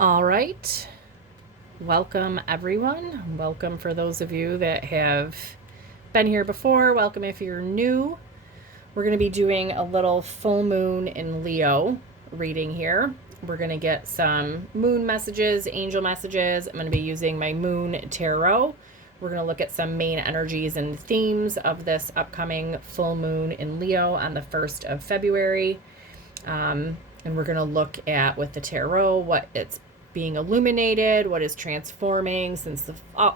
All right. Welcome, everyone. Welcome for those of you that have been here before. Welcome if you're new. We're going to be doing a little full moon in Leo reading here. We're going to get some moon messages, angel messages. I'm going to be using my moon tarot. We're going to look at some main energies and themes of this upcoming full moon in Leo on the 1st of February. And we're going to look at, with the tarot, what it's being illuminated, what is transforming, since the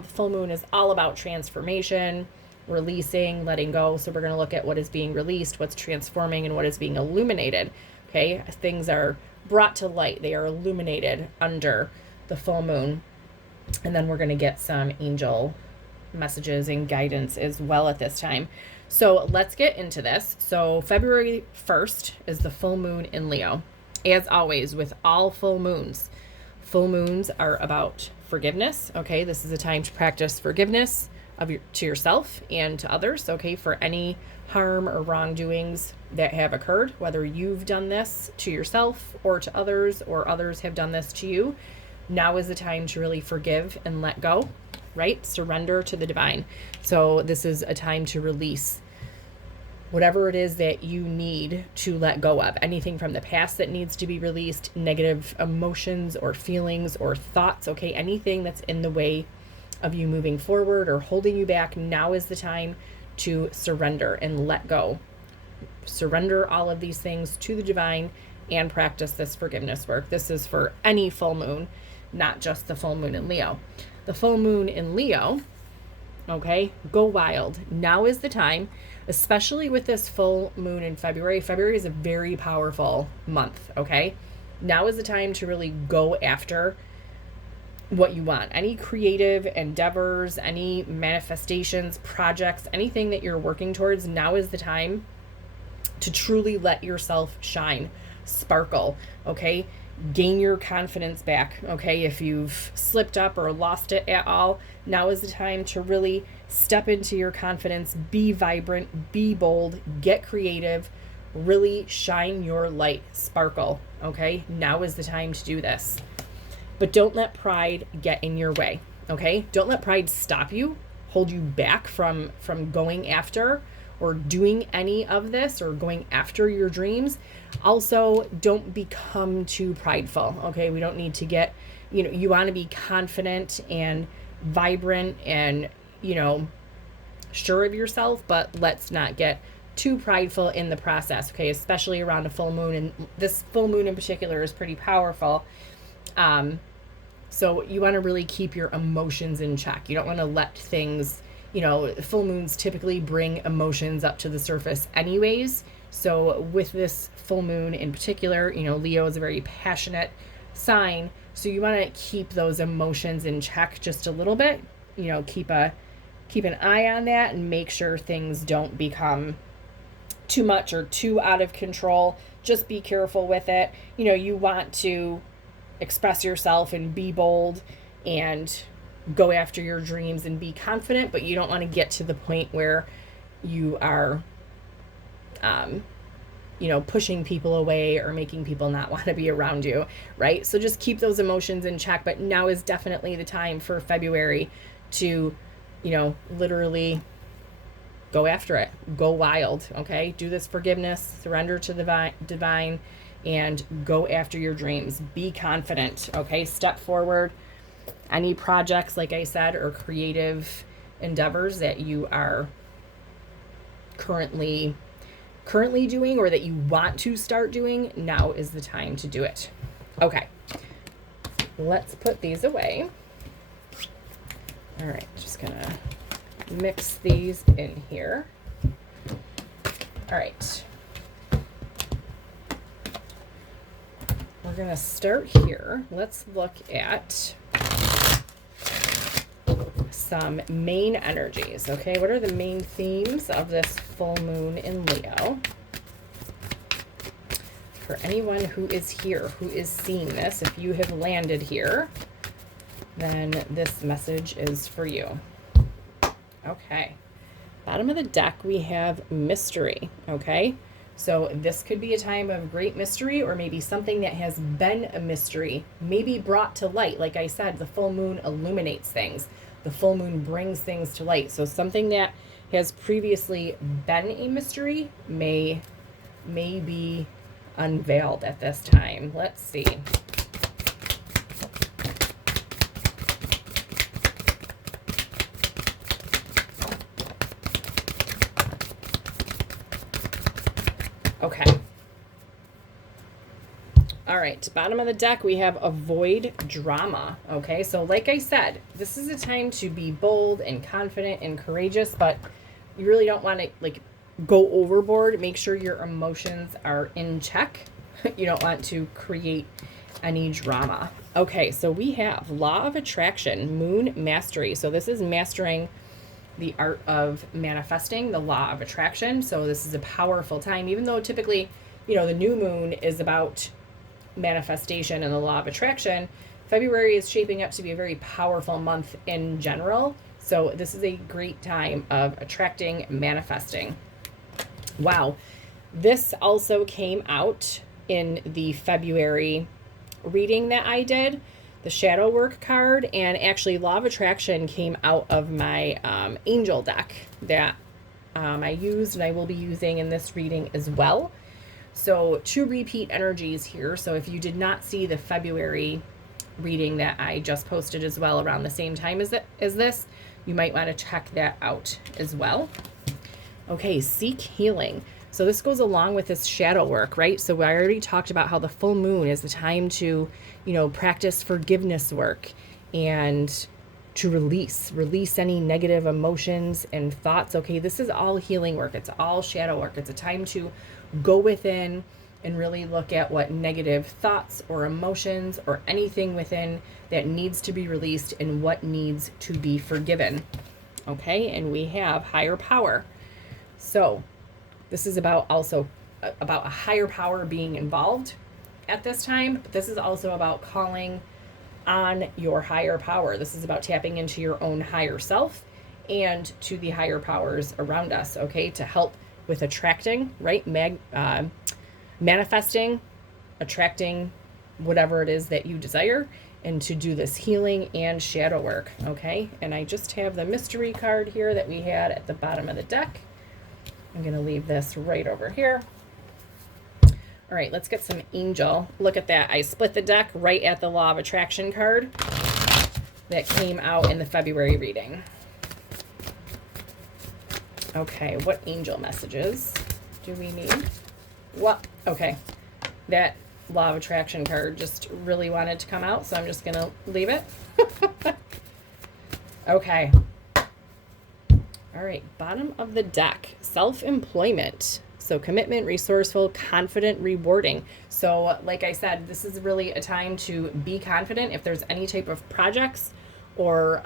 full moon is all about transformation, releasing, letting go. So we're going to look at what is being released, what's transforming, and what is being illuminated. Okay, things are brought to light, they are illuminated under the full moon. And then we're going to get some angel messages and guidance as well at this time. So let's get into this. So February 1st is the full moon in Leo. As always, with all full moons are about forgiveness. Okay, this is a time to practice forgiveness to yourself and to others. Okay, for any harm or wrongdoings that have occurred, whether you've done this to yourself or to others, or others have done this to you. Now is the time to really forgive and let go, right? Surrender to the divine. So this is a time to release whatever it is that you need to let go of. Anything from the past that needs to be released, negative emotions or feelings or thoughts, okay? Anything that's in the way of you moving forward or holding you back, now is the time to surrender and let go. Surrender all of these things to the divine and practice this forgiveness work. This is for any full moon, not just the full moon in Leo. The full moon in Leo, okay, go wild. Now is the time, especially with this full moon in February. February is a very powerful month, okay? Now is the time to really go after what you want. Any creative endeavors, any manifestations, projects, anything that you're working towards, now is the time to truly let yourself shine, sparkle, okay? Gain your confidence back, okay? If you've slipped up or lost it at all, now is the time to really step into your confidence, be vibrant, be bold, get creative, really shine your light, sparkle, okay? Now is the time to do this. But don't let pride get in your way, okay? Don't let pride stop you, hold you back from going after or doing any of this or going after your dreams. Also, don't become too prideful, okay? We don't need to get, you want to be confident and vibrant and, sure of yourself, but let's not get too prideful in the process, okay? Especially around a full moon, and this full moon in particular is pretty powerful. So you want to really keep your emotions in check. You don't want to let things, full moons typically bring emotions up to the surface anyways. So with this full moon in particular, Leo is a very passionate sign. So you want to keep those emotions in check just a little bit, keep an eye on that and make sure things don't become too much or too out of control. Just be careful with it. You want to express yourself and be bold and go after your dreams and be confident, but you don't want to get to the point where you are pushing people away or making people not want to be around you, right? So just keep those emotions in check. But now is definitely the time for February to literally go after it, go wild, okay? Do this forgiveness, surrender to the divine, and go after your dreams. Be confident, okay? Step forward. Any projects, like I said, or creative endeavors that you are currently doing or that you want to start doing, now is the time to do it. Okay, let's put these away. All right, just gonna mix these in here. All right. We're going to start here. Let's look at some main energies, okay? What are the main themes of this full moon in Leo? For anyone who is here, who is seeing this, if you have landed here, then this message is for you. Okay. Bottom of the deck, we have mystery, okay? So this could be a time of great mystery, or maybe something that has been a mystery, maybe brought to light. Like I said, the full moon illuminates things. The full moon brings things to light. So something that has previously been a mystery may be unveiled at this time. Let's see. Okay. All right, bottom of the deck, we have avoid drama. Okay, so like I said, this is a time to be bold and confident and courageous, but you really don't want to like go overboard. Make sure your emotions are in check. You don't want to create any drama. Okay, so we have law of attraction, moon mastery. So this is mastering the art of manifesting, the law of attraction. So this is a powerful time, even though typically, the new moon is about manifestation and the law of attraction. February is shaping up to be a very powerful month in general. So this is a great time of attracting, manifesting. Wow. This also came out in the February reading that I did, the shadow work card, and actually law of attraction came out of my angel deck that I used and I will be using in this reading as well. So 2 repeat energies here. So if you did not see the February reading that I just posted as well around the same time as this, you might want to check that out as well. Okay, seek healing. So this goes along with this shadow work, right? So I already talked about how the full moon is the time to, practice forgiveness work and to release any negative emotions and thoughts. Okay, this is all healing work. It's all shadow work. It's a time to go within and really look at what negative thoughts or emotions or anything within that needs to be released and what needs to be forgiven. Okay, and we have higher power. So this is about a higher power being involved at this time, but this is also about calling on your higher power. This is about tapping into your own higher self and to the higher powers around us, okay, to help with attracting, right? Manifesting, attracting whatever it is that you desire, and to do this healing and shadow work, okay? And I just have the mystery card here that we had at the bottom of the deck. I'm going to leave this right over here. All right, let's get some angel. Look at that. I split the deck right at the law of attraction card that came out in the February reading. Okay, what angel messages do we need? What? Okay, that law of attraction card just really wanted to come out, so I'm just going to leave it. Okay. All right, bottom of the deck, self-employment. So commitment, resourceful, confident, rewarding. So like I said, this is really a time to be confident if there's any type of projects or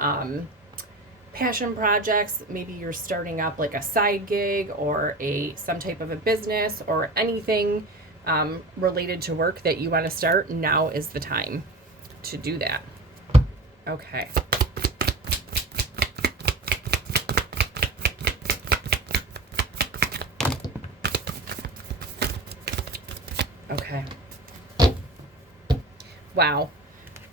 passion projects. Maybe you're starting up like a side gig or some type of a business or anything related to work that you want to start. Now is the time to do that. Okay. Okay. Wow.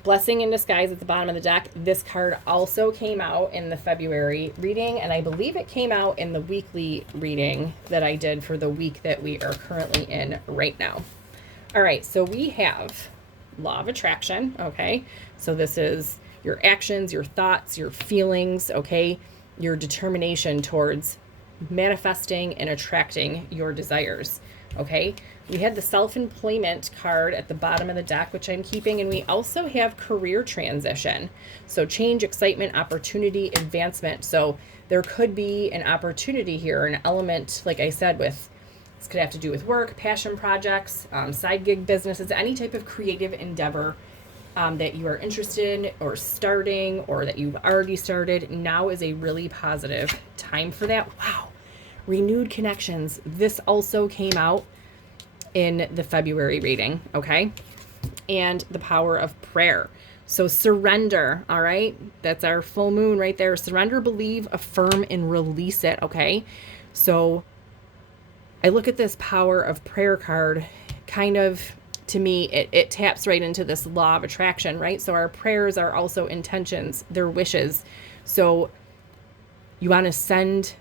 Blessing in disguise at the bottom of the deck. This card also came out in the February reading, and I believe it came out in the weekly reading that I did for the week that we are currently in right now. All right, so we have law of attraction, okay? So this is your actions, your thoughts, your feelings, okay? Your determination towards manifesting and attracting your desires, okay? We had the self-employment card at the bottom of the deck, which I'm keeping, and we also have career transition. So change, excitement, opportunity, advancement. So there could be an opportunity here, an element, like I said, with this could have to do with work, passion projects, side gig businesses, any type of creative endeavor that you are interested in or starting or that you've already started. Now is a really positive time for that. Wow. Renewed connections. This also came out in the February reading, okay? And the power of prayer. So surrender, all right? That's our full moon right there. Surrender, believe, affirm, and release it, okay? So I look at this power of prayer card kind of, to me, it taps right into this law of attraction, right? So our prayers are also intentions, they're wishes. So you want to send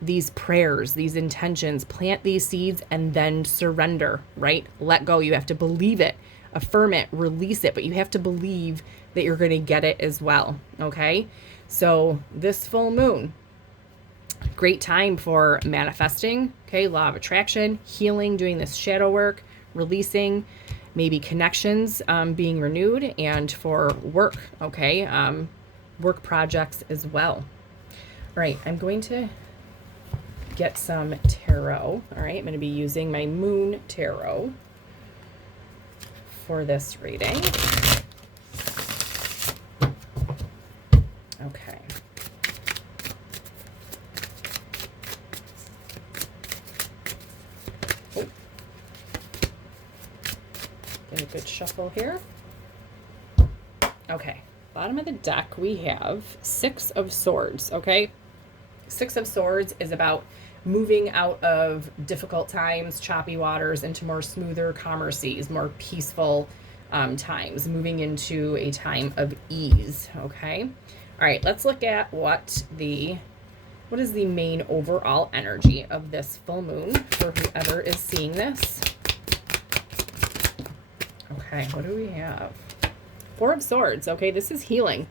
these prayers, these intentions, plant these seeds, and then surrender, right? Let go. You have to believe it, affirm it, release it, but you have to believe that you're going to get it as well, okay? So this full moon, great time for manifesting, okay? Law of attraction, healing, doing this shadow work, releasing, maybe connections being renewed, and for work, okay? Work projects as well. All right, I'm going to get some tarot. All right, I'm going to be using my Moon Tarot for this reading. Okay. Oh. Get a good shuffle here. Okay, bottom of the deck we have Six of Swords, okay? Six of Swords is about moving out of difficult times, choppy waters, into more smoother, calmer seas, more peaceful times, moving into a time of ease, okay? All right, let's look at what is the main overall energy of this full moon for whoever is seeing this. Okay, what do we have? Four of Swords, okay, this is healing.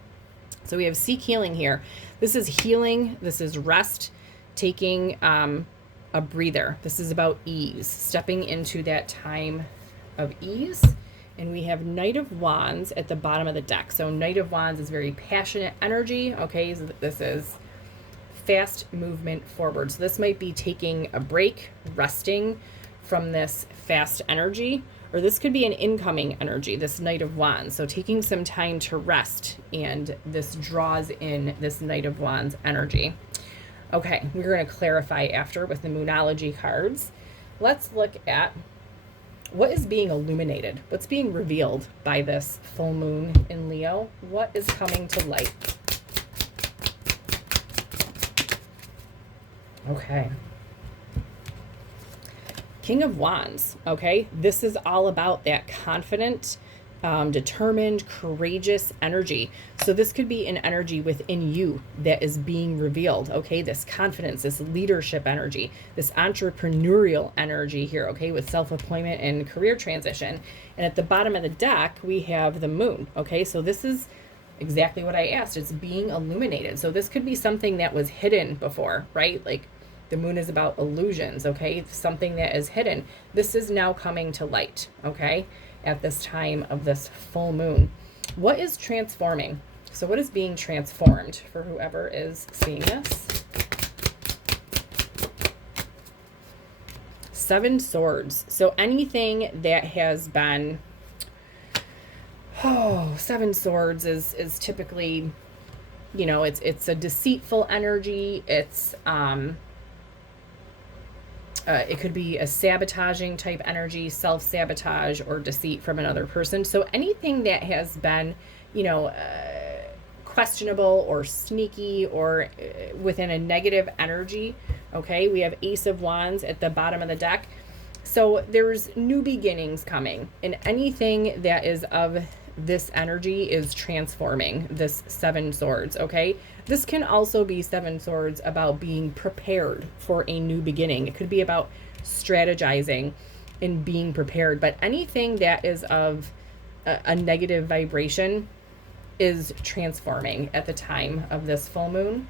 So we have seek healing here. This is healing, this is rest, taking a breather. This is about ease, stepping into that time of ease. And we have Knight of Wands at the bottom of the deck. So Knight of Wands is very passionate energy, okay? So this is fast movement forward. So this might be taking a break, resting from this fast energy, or this could be an incoming energy, this Knight of Wands. So taking some time to rest, and this draws in this Knight of Wands energy. Okay, we're going to clarify after with the Moonology cards. Let's look at what is being illuminated, what's being revealed by this full moon in Leo. What is coming to light? Okay. King of Wands, okay? This is all about that confident, determined, courageous energy. So this could be an energy within you that is being revealed, okay? This confidence, this leadership energy, this entrepreneurial energy here, okay? With self-employment and career transition. And at the bottom of the deck, we have the moon, okay? So this is exactly what I asked. It's being illuminated. So this could be something that was hidden before, right? Like, the moon is about illusions, okay? Something that is hidden. This is now coming to light, okay? At this time of this full moon. What is transforming? So what is being transformed for whoever is seeing this? Seven Swords. So anything that has been, Seven Swords is typically, you know, it's a deceitful energy. It's, it could be a sabotaging type energy, self-sabotage or deceit from another person. So anything that has been, you know, questionable or sneaky or within a negative energy, okay? We have Ace of Wands at the bottom of the deck. So there's new beginnings coming, and anything that is of this energy is transforming this Seven Swords, okay? This can also be Seven Swords about being prepared for a new beginning. It could be about strategizing and being prepared, but anything that is of a negative vibration is transforming at the time of this full moon.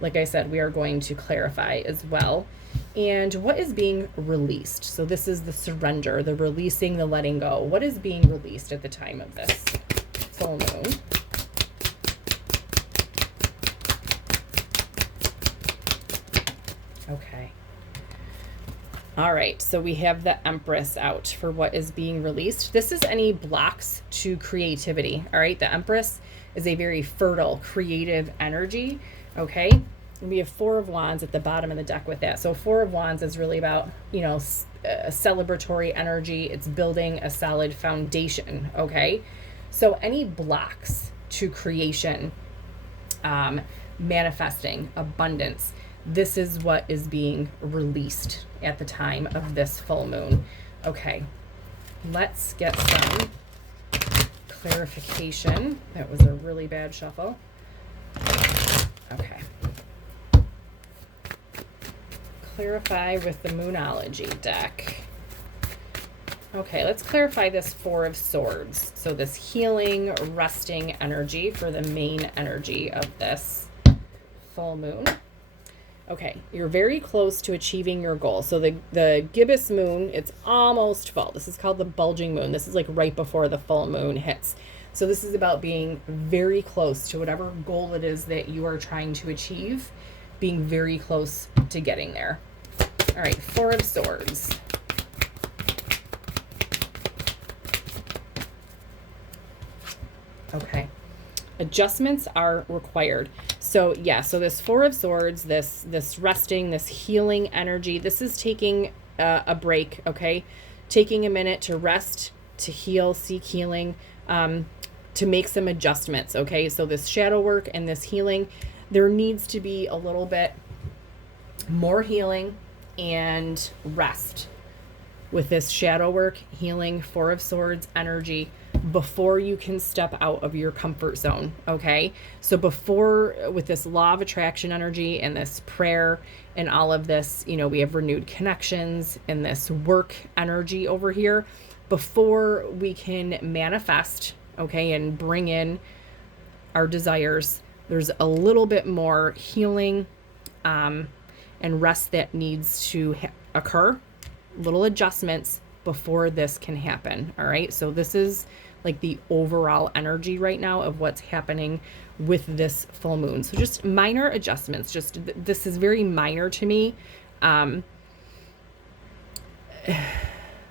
Like I said, we are going to clarify as well. And what is being released? So this is the surrender, the releasing, the letting go. What is being released at the time of this full moon? Okay. All right, so we have the Empress out for what is being released. This is any blocks to creativity, all right? The Empress is a very fertile, creative energy, okay? And we have Four of Wands at the bottom of the deck with that. So Four of Wands is really about, you know, a celebratory energy. It's building a solid foundation, okay? So any blocks to creation, manifesting, abundance, this is what is being released at the time of this full moon. Okay, let's get some clarification. That was a really bad shuffle. Okay. Clarify with the Moonology deck. Okay, let's clarify this Four of Swords. So this healing, resting energy for the main energy of this full moon. Okay, you're very close to achieving your goal. So the gibbous moon, it's almost full. This is called the bulging moon. This is like right before the full moon hits. So this is about being very close to whatever goal it is that you are trying to achieve, being very close to getting there. All right, Four of Swords. Okay. Adjustments are required. So yeah, so this Four of Swords, this resting, this healing energy, this is taking a break, okay? Taking a minute to rest, to heal, seek healing, to make some adjustments, okay? So this shadow work and this healing, there needs to be a little bit more healing and rest with this shadow work, healing, Four of Swords energy before you can step out of your comfort zone, okay? So before, with this law of attraction energy and this prayer and all of this, you know, we have renewed connections and this work energy over here, before we can manifest, okay, and bring in our desires, there's a little bit more healing and rest that needs to occur, little adjustments before this can happen. All right, so this is like the overall energy right now of what's happening with this full moon. So just minor adjustments, just this is very minor to me.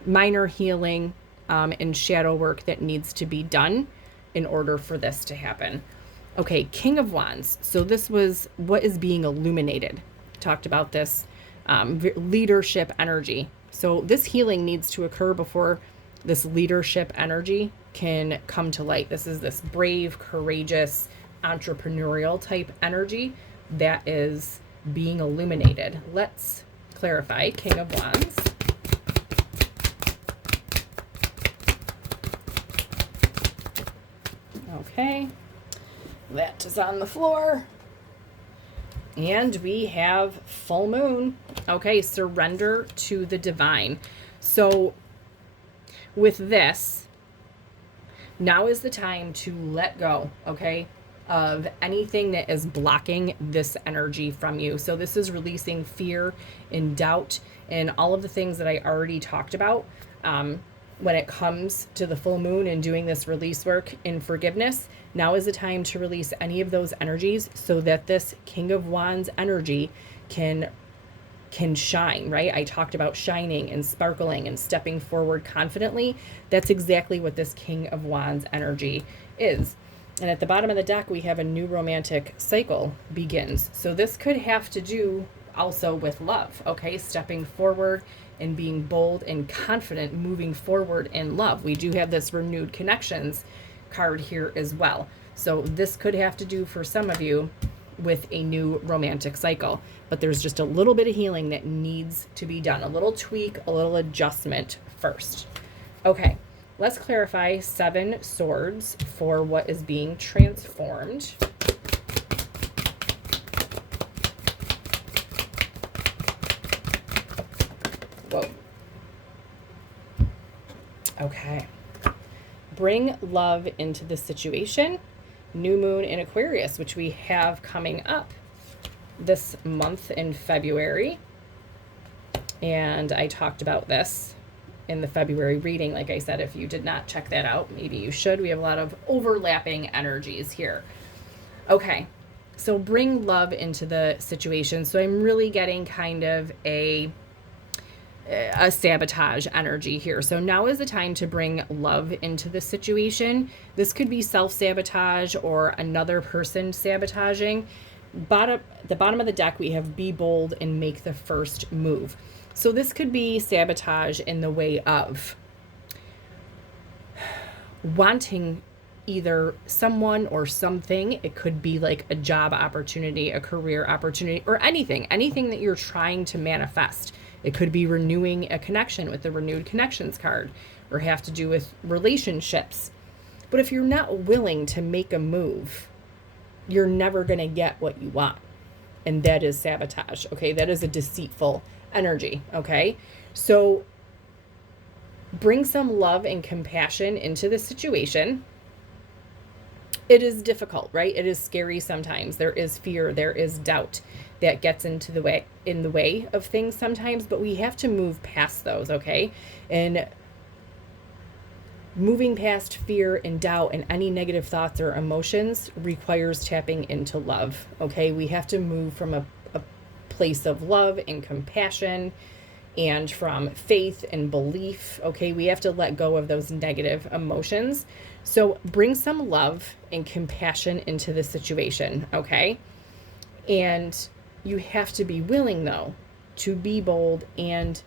Minor healing and shadow work that needs to be done in order for this to happen. Okay, King of Wands. So this was what is being illuminated. Talked about this leadership energy. So this healing needs to occur before this leadership energy can come to light. This is this brave, courageous, entrepreneurial type energy that is being illuminated. Let's clarify King of Wands. Okay, that is on the floor. And we have full moon. Okay, surrender to the divine. So with this, now is the time to let go, okay, of anything that is blocking this energy from you. So this is releasing fear and doubt and all of the things that I already talked about when it comes to the full moon and doing this release work in forgiveness. Now is the time to release any of those energies so that this King of Wands energy can shine, right? I talked about shining and sparkling and stepping forward confidently. That's exactly what this King of Wands energy is. And at the bottom of the deck, we have a new romantic cycle begins. So this could have to do also with love, okay? Stepping forward and being bold and confident, moving forward in love. We do have this renewed connections card here as well. So this could have to do for some of you with a new romantic cycle, but there's just a little bit of healing that needs to be done, a little tweak, a little adjustment first. Okay, let's clarify Seven Swords for what is being transformed. Whoa. Okay. Bring love into the situation. New moon in Aquarius, which we have coming up this month in February. And I talked about this in the February reading. Like I said, if you did not check that out, maybe you should. We have a lot of overlapping energies here. Okay, so bring love into the situation. So I'm really getting kind of a sabotage energy here. So now is the time to bring love into the situation. This could be self-sabotage or another person sabotaging. The bottom of the deck, we have be bold and make the first move. So this could be sabotage in the way of wanting either someone or something. It could be like a job opportunity, a career opportunity, or anything that you're trying to manifest. It could be renewing a connection with the renewed connections card, or have to do with relationships. But if you're not willing to make a move, you're never going to get what you want. And that is sabotage. Okay. That is a deceitful energy. Okay. So bring some love and compassion into the situation. It is difficult, right? It is scary sometimes. There is fear, there is doubt that gets in the way of things sometimes, but we have to move past those, okay? And moving past fear and doubt and any negative thoughts or emotions requires tapping into love, okay? We have to move from a place of love and compassion and from faith and belief, okay? We have to let go of those negative emotions. So bring some love and compassion into the situation, okay? And you have to be willing, though, to be bold and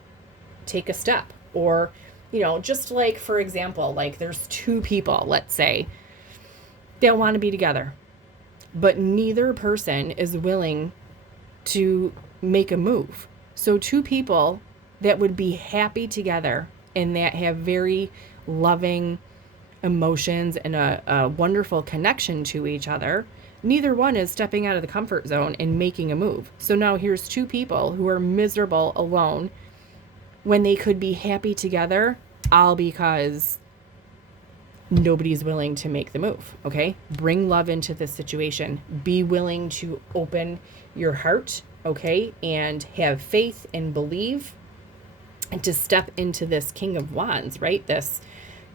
take a step. Or, just like, for example, like there's two people, let's say, they want to be together, but neither person is willing to make a move. So two people that would be happy together and that have very loving emotions and a wonderful connection to each other, neither one is stepping out of the comfort zone and making a move. So now here's two people who are miserable alone when they could be happy together, all because nobody's willing to make the move, okay? Bring love into this situation. Be willing to open your heart, okay? And have faith and believe, and to step into this King of Wands, right? This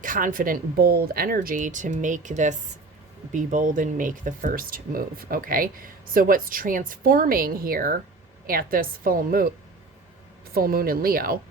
confident, bold energy to make this, be bold and make the first move, okay? So what's transforming here at this full moon in Leo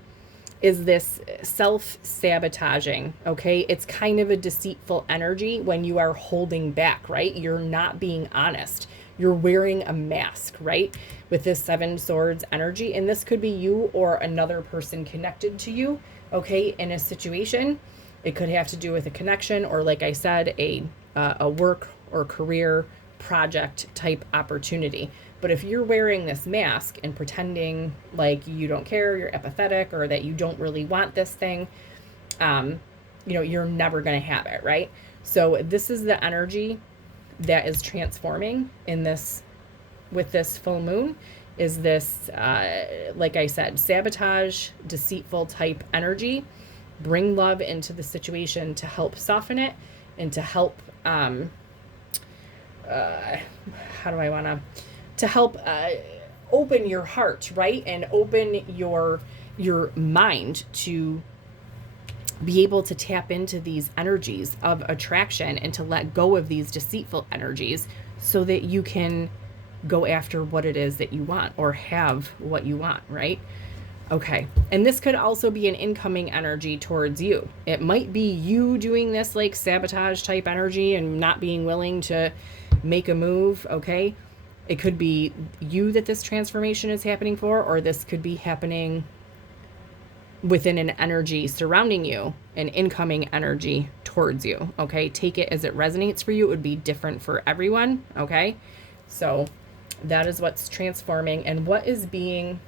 is this self-sabotaging, okay? It's kind of a deceitful energy when you are holding back, right? You're not being honest. You're wearing a mask, right? With this Seven Swords energy. And this could be you or another person connected to you, okay, in a situation. It could have to do with a connection or, like I said, a work or career project type opportunity. But if you're wearing this mask and pretending like you don't care, you're apathetic, or that you don't really want this thing, you're never going to have it, right? So this is the energy that is transforming in this, with this full moon, is this, like I said, sabotage, deceitful type energy. Bring love into the situation to help soften it and to help, to help open your heart, right? And open your mind to be able to tap into these energies of attraction and to let go of these deceitful energies so that you can go after what it is that you want or have what you want, right? Okay. And this could also be an incoming energy towards you. It might be you doing this like sabotage type energy and not being willing to make a move, okay? It could be you that this transformation is happening for, or this could be happening within an energy surrounding you, an incoming energy towards you, okay? Take it as it resonates for you. It would be different for everyone, okay? So that is what's transforming and what is being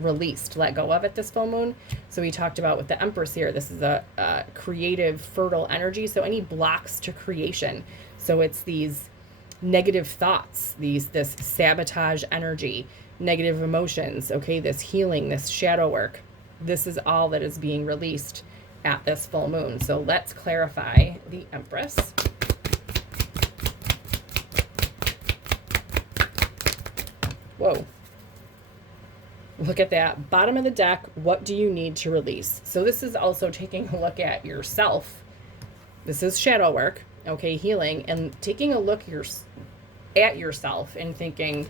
released, let go of at this full moon. So we talked about with the Empress here, this is a creative, fertile energy. So any blocks to creation. So it's these negative thoughts, this sabotage energy, negative emotions, okay, this healing, this shadow work. This is all that is being released at this full moon. So let's clarify the Empress. Whoa. Look at that. Bottom of the deck, what do you need to release? So this is also taking a look at yourself. This is shadow work, okay, healing, and taking a look at yourself and thinking,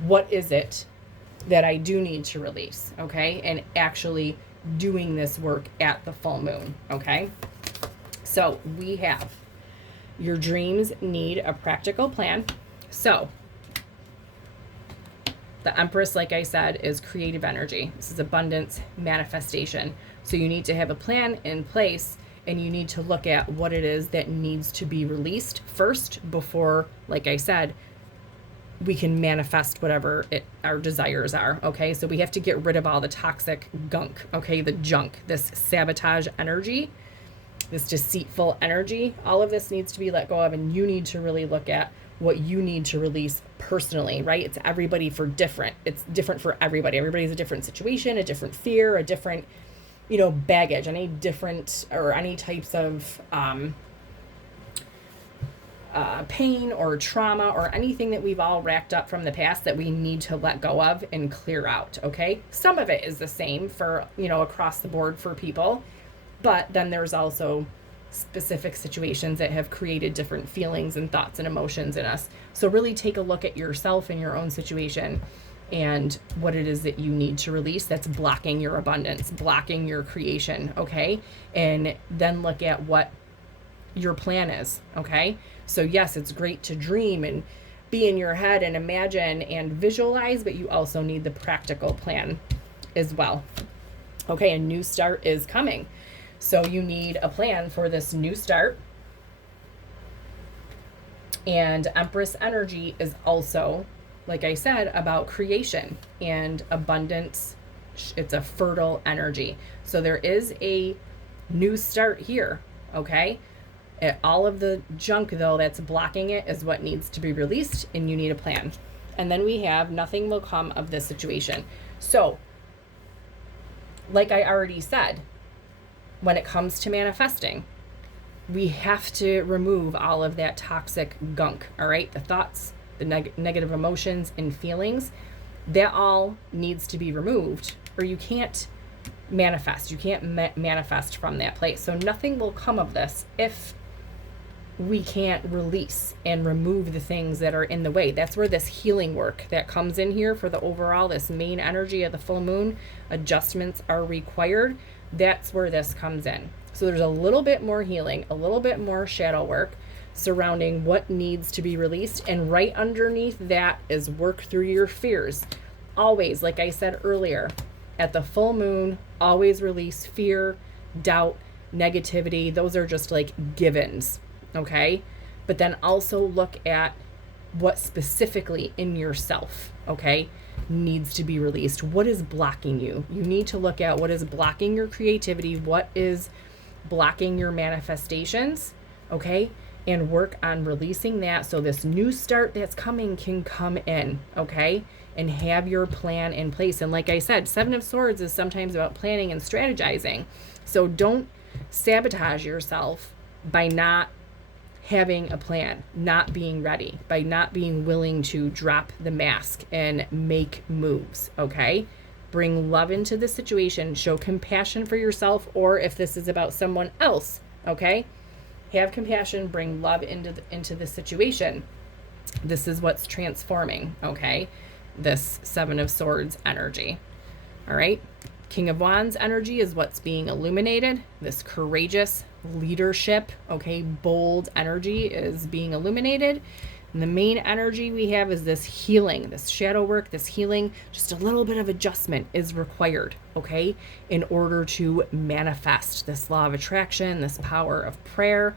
what is it that I do need to release, okay? And actually doing this work at the full moon, okay? So we have your dreams need a practical plan. So the Empress, like I said, is creative energy. This is abundance, manifestation. So you need to have a plan in place and you need to look at what it is that needs to be released first before, like I said, we can manifest whatever our desires are. Okay, so we have to get rid of all the toxic gunk, okay, the junk, this sabotage energy, this deceitful energy. All of this needs to be let go of, and you need to really look at what you need to release personally, right? It's everybody for different. It's different for everybody. Everybody's a different situation, a different fear, a different, baggage, any different or any types of pain or trauma or anything that we've all racked up from the past that we need to let go of and clear out. Okay. Some of it is the same for, across the board for people, but then there's also specific situations that have created different feelings and thoughts and emotions in us. So really take a look at yourself and your own situation and what it is that you need to release that's blocking your abundance, blocking your creation. Okay. And then look at what your plan is. Okay. So yes, it's great to dream and be in your head and imagine and visualize, but you also need the practical plan as well. Okay. A new start is coming. So you need a plan for this new start. And Empress energy is also, like I said, about creation and abundance. It's a fertile energy. So there is a new start here. Okay. All of the junk, though, that's blocking it is what needs to be released, and you need a plan. And then we have nothing will come of this situation. So, like I already said, when it comes to manifesting, we have to remove all of that toxic gunk, all right? The thoughts, the negative emotions and feelings, that all needs to be removed, or you can't manifest. You can't manifest from that place. So nothing will come of this if we can't release and remove the things that are in the way. That's where this healing work that comes in here for the overall, this main energy of the full moon, adjustments are required. That's where this comes in. So there's a little bit more healing, a little bit more shadow work surrounding what needs to be released. And right underneath that is work through your fears. Always, like I said earlier, at the full moon, always release fear, doubt, negativity. Those are just like givens. Okay. But then also look at what specifically in yourself, okay, needs to be released. What is blocking you? You need to look at what is blocking your creativity, what is blocking your manifestations, okay, and work on releasing that so this new start that's coming can come in, okay, and have your plan in place. And like I said, Seven of Swords is sometimes about planning and strategizing. So don't sabotage yourself by not having a plan, not being ready, by not being willing to drop the mask and make moves, okay? Bring love into the situation, show compassion for yourself, or if this is about someone else, okay? Have compassion, bring love into the situation. This is what's transforming, okay? This Seven of Swords energy, all right? King of Wands energy is what's being illuminated. This courageous leadership, okay, bold energy is being illuminated. And the main energy we have is this healing, this shadow work, this healing. Just a little bit of adjustment is required, okay, in order to manifest this law of attraction, this power of prayer.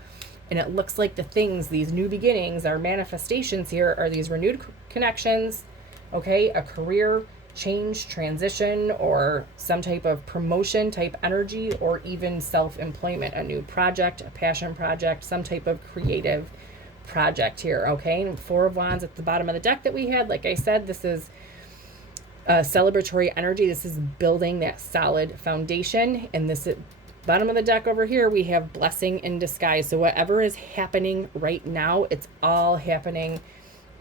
And it looks like the things, these new beginnings, our manifestations here are these renewed connections, okay, a career change, transition, or some type of promotion type energy, or even self-employment, a new project, a passion project, some type of creative project here, okay? And Four of Wands at the bottom of the deck that we had, like I said, this is a celebratory energy. This is building that solid foundation. And this at bottom of the deck over here, we have blessing in disguise. So whatever is happening right now, it's all happening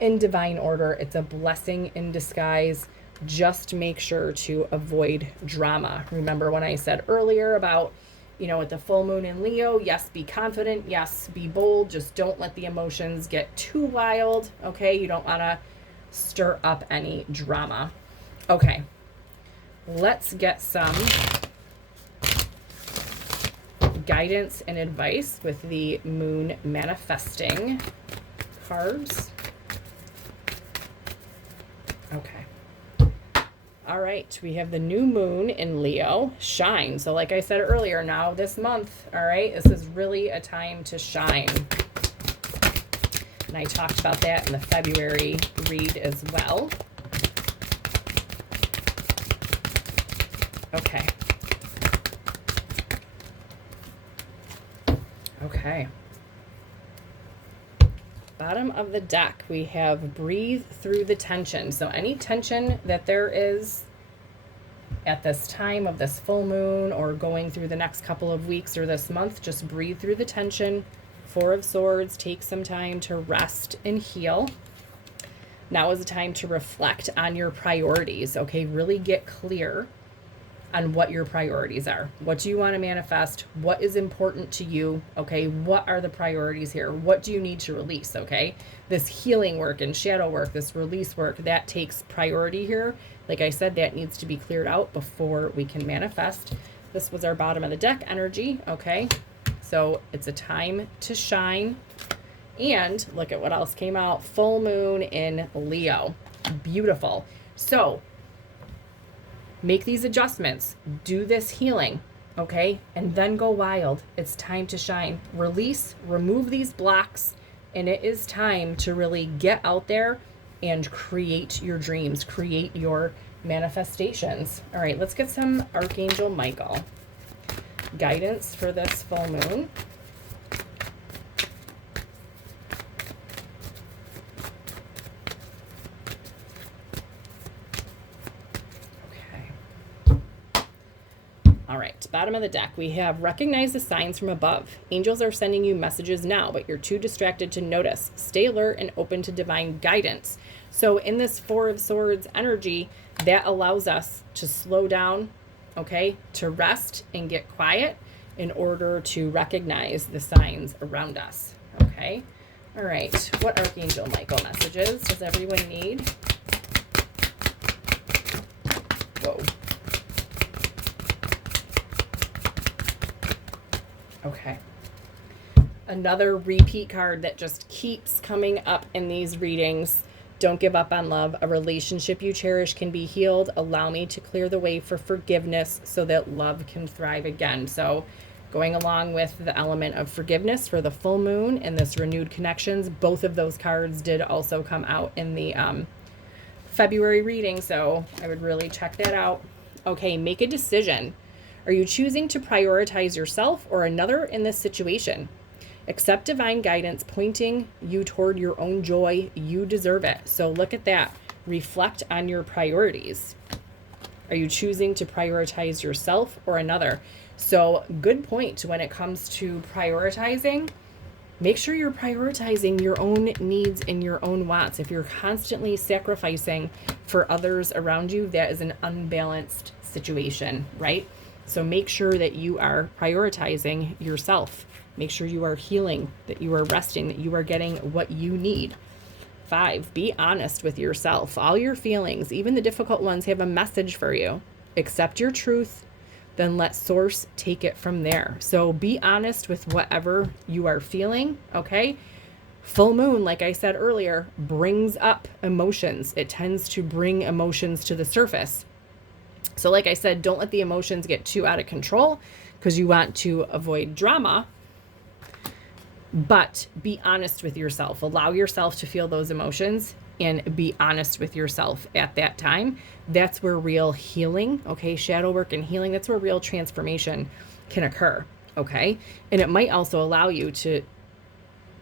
in divine order. It's a blessing in disguise. Just make sure to avoid drama. Remember when I said earlier about, at the full moon in Leo, yes, be confident. Yes, be bold. Just don't let the emotions get too wild. Okay. You don't want to stir up any drama. Okay. Let's get some guidance and advice with the moon manifesting cards. Okay. All right, we have the new moon in Leo, shine. So like I said earlier, now this month, all right, this is really a time to shine. And I talked about that in the February read as well. Okay. Okay. Bottom of the deck, we have breathe through the tension. So any tension that there is at this time of this full moon or going through the next couple of weeks or this month, just breathe through the tension. Four of Swords, take some time to rest and heal. Now is the time to reflect on your priorities, okay? Really get clear on what your priorities are. What do you want to manifest? What is important to you? Okay, what are the priorities here? What do you need to release? Okay, this healing work and shadow work, this release work, that takes priority here. Like I said, that needs to be cleared out before we can manifest. This was our bottom of the deck energy. Okay, so it's a time to shine. And look at what else came out. Full moon in Leo. Beautiful. So make these adjustments, do this healing, okay? And then go wild. It's time to shine. Release, remove these blocks, and it is time to really get out there and create your dreams, create your manifestations. All right, let's get some Archangel Michael guidance for this full moon. All right, bottom of the deck, we have recognize the signs from above. Angels are sending you messages now, but you're too distracted to notice. Stay alert and open to divine guidance. So in this Four of Swords energy, that allows us to slow down, okay, to rest and get quiet in order to recognize the signs around us, okay? All right, what Archangel Michael messages does everyone need? Whoa. Okay. Another repeat card that just keeps coming up in these readings. Don't give up on love. A relationship you cherish can be healed. Allow me to clear the way for forgiveness so that love can thrive again. So going along with the element of forgiveness for the full moon and this renewed connections, both of those cards did also come out in the February reading. So I would really check that out. Okay, make a decision. Are you choosing to prioritize yourself or another in this situation? Accept divine guidance pointing you toward your own joy. You deserve it. So look at that. Reflect on your priorities. Are you choosing to prioritize yourself or another? So good point when it comes to prioritizing. Make sure you're prioritizing your own needs and your own wants. If you're constantly sacrificing for others around you, that is an unbalanced situation, right? So make sure that you are prioritizing yourself. Make sure you are healing, that you are resting, that you are getting what you need. 5, be honest with yourself. All your feelings, even the difficult ones, have a message for you. Accept your truth, then let source take it from there. So be honest with whatever you are feeling, okay? Full moon, like I said earlier, brings up emotions. It tends to bring emotions to the surface. So like I said, don't let the emotions get too out of control because you want to avoid drama. But be honest with yourself. Allow yourself to feel those emotions and be honest with yourself at that time. That's where real healing, okay, shadow work and healing, that's where real transformation can occur, okay? And it might also allow you to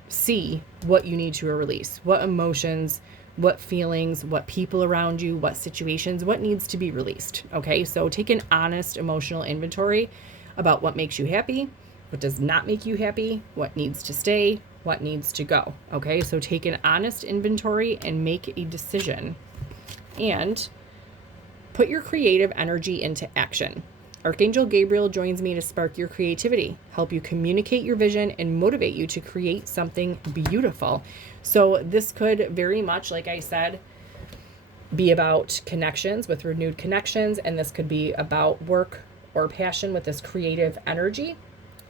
see what you need to release, what emotions, what feelings, what people around you, what situations, what needs to be released. Okay, so take an honest emotional inventory about what makes you happy, what does not make you happy, what needs to stay, what needs to go. Okay, so take an honest inventory and make a decision and put your creative energy into action. Archangel Gabriel joins me to spark your creativity, help you communicate your vision, and motivate you to create something beautiful. So this could very much, like I said, be about connections with renewed connections, and this could be about work or passion with this creative energy.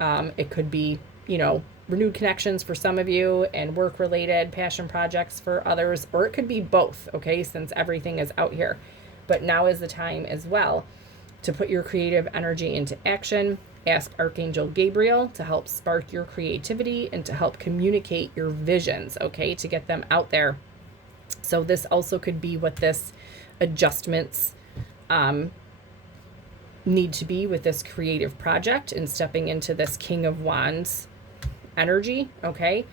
It could be, renewed connections for some of you and work-related passion projects for others, or it could be both, okay, since everything is out here. but now is the time as well to put your creative energy into action. Ask Archangel Gabriel to help spark your creativity and to help communicate your visions, okay, to get them out there. So this also could be what this adjustments need to be with this creative project and stepping into this King of Wands energy, okay?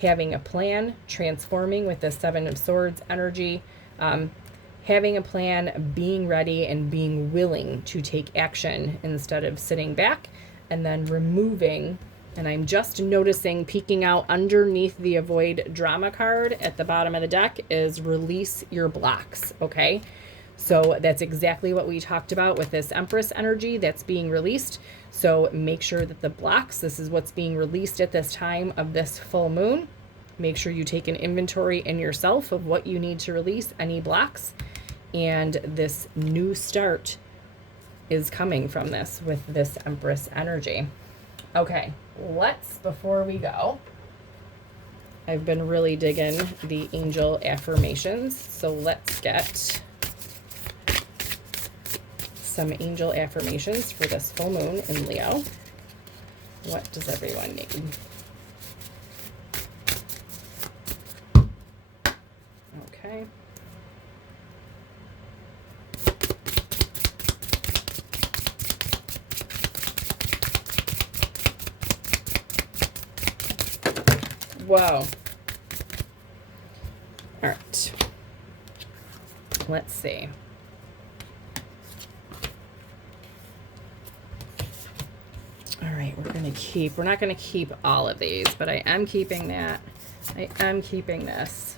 Having a plan, transforming with the Seven of Swords energy, having a plan, being ready, and being willing to take action instead of sitting back, and then removing. And I'm just noticing peeking out underneath the avoid drama card at the bottom of the deck is release your blocks, okay? So that's exactly what we talked about with this Empress energy that's being released. So make sure that the blocks, this is what's being released at this time of this full moon. Make sure you take an inventory in yourself of what you need to release, any blocks. And this new start is coming from this with this Empress energy. Okay, before we go, I've been really digging the angel affirmations. So let's get some angel affirmations for this full moon in Leo. What does everyone need? Okay. Whoa. All right. Let's see. All right, we're not going to keep all of these, but I am keeping that. I am keeping this.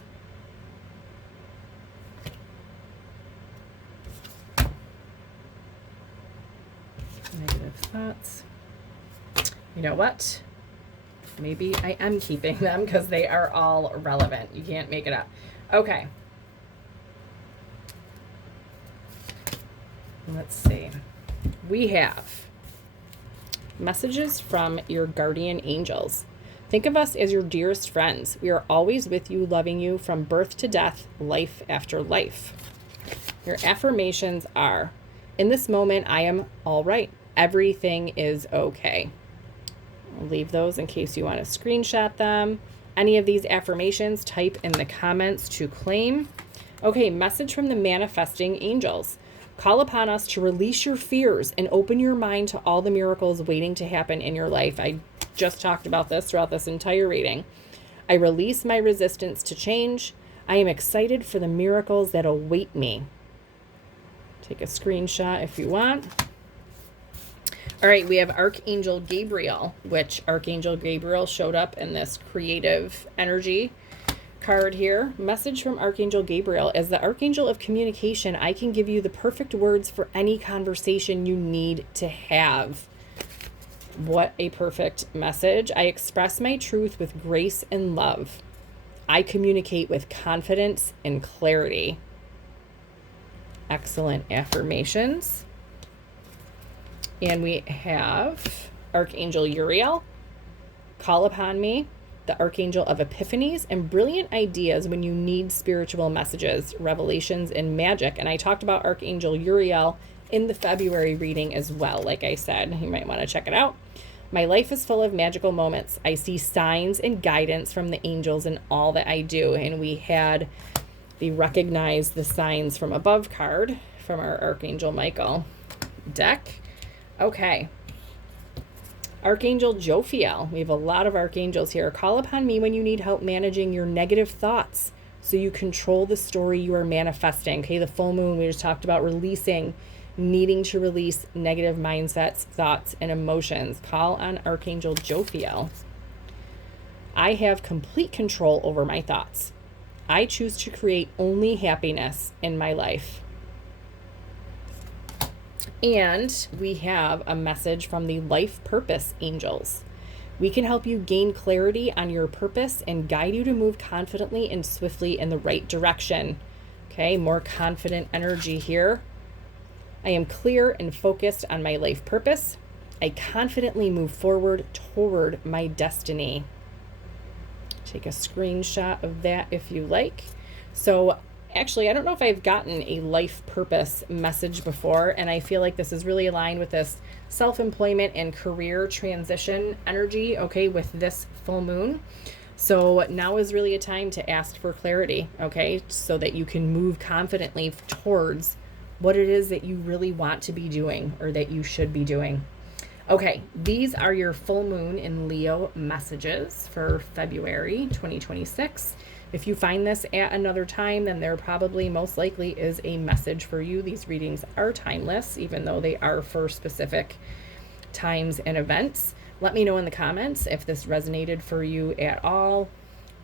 Negative thoughts. You know what? Maybe I am keeping them because they are all relevant. You can't make it up. Okay. Let's see. We have messages from your guardian angels. Think of us as your dearest friends. We are always with you, loving you from birth to death, life after life. Your affirmations are, in this moment, I am all right. Everything is okay. I'll leave those in case you want to screenshot them. Any of these affirmations, type in the comments to claim. Okay, message from the manifesting angels. Call upon us to release your fears and open your mind to all the miracles waiting to happen in your life. I just talked about this throughout this entire reading. I release my resistance to change. I am excited for the miracles that await me. Take a screenshot if you want. All right, we have Archangel Gabriel, which Archangel Gabriel showed up in this creative energy card here. Message from Archangel Gabriel. As the Archangel of communication, I can give you the perfect words for any conversation you need to have. What a perfect message. I express my truth with grace and love. I communicate with confidence and clarity. Excellent affirmations. And we have Archangel Uriel. Call upon me, the Archangel of epiphanies and brilliant ideas when you need spiritual messages, revelations, and magic. And I talked about Archangel Uriel in the February reading as well. Like I said, you might want to check it out. My life is full of magical moments. I see signs and guidance from the angels in all that I do. And we had the Recognize the Signs from Above card from our Archangel Michael deck. Okay. Archangel Jophiel. We have a lot of archangels here. Call upon me when you need help managing your negative thoughts so you control the story you are manifesting. Okay, the full moon, we just talked about needing to release negative mindsets, thoughts, and emotions. Call on Archangel Jophiel. I have complete control over my thoughts. I choose to create only happiness in my life. And we have a message from the Life Purpose Angels. We can help you gain clarity on your purpose and guide you to move confidently and swiftly in the right direction. Okay, more confident energy here. I am clear and focused on my life purpose. I confidently move forward toward my destiny. Take a screenshot of that if you like. So Actually, I don't know if I've gotten a life purpose message before, and I feel like this is really aligned with this self-employment and career transition energy, okay, with this full moon. So now is really a time to ask for clarity, okay, so that you can move confidently towards what it is that you really want to be doing or that you should be doing. Okay, these are your full moon in Leo messages for February 2026. If you find this at another time, then there probably most likely is a message for you. These readings are timeless, even though they are for specific times and events. Let me know in the comments if this resonated for you at all.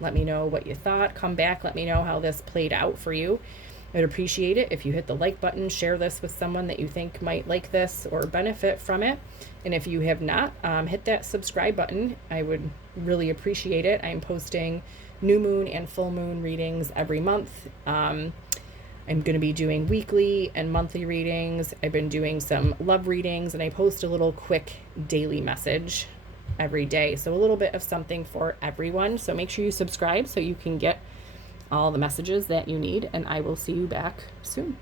Let me know what you thought. Come back, let me know how this played out for you. I'd appreciate it if you hit the like button, share this with someone that you think might like this or benefit from it. And if you have not, hit that subscribe button. I would really appreciate it. I'm posting new moon and full moon readings every month. I'm going to be doing weekly and monthly readings. I've been doing some love readings, and I post a little quick daily message every day. So a little bit of something for everyone. So make sure you subscribe so you can get all the messages that you need, and I will see you back soon.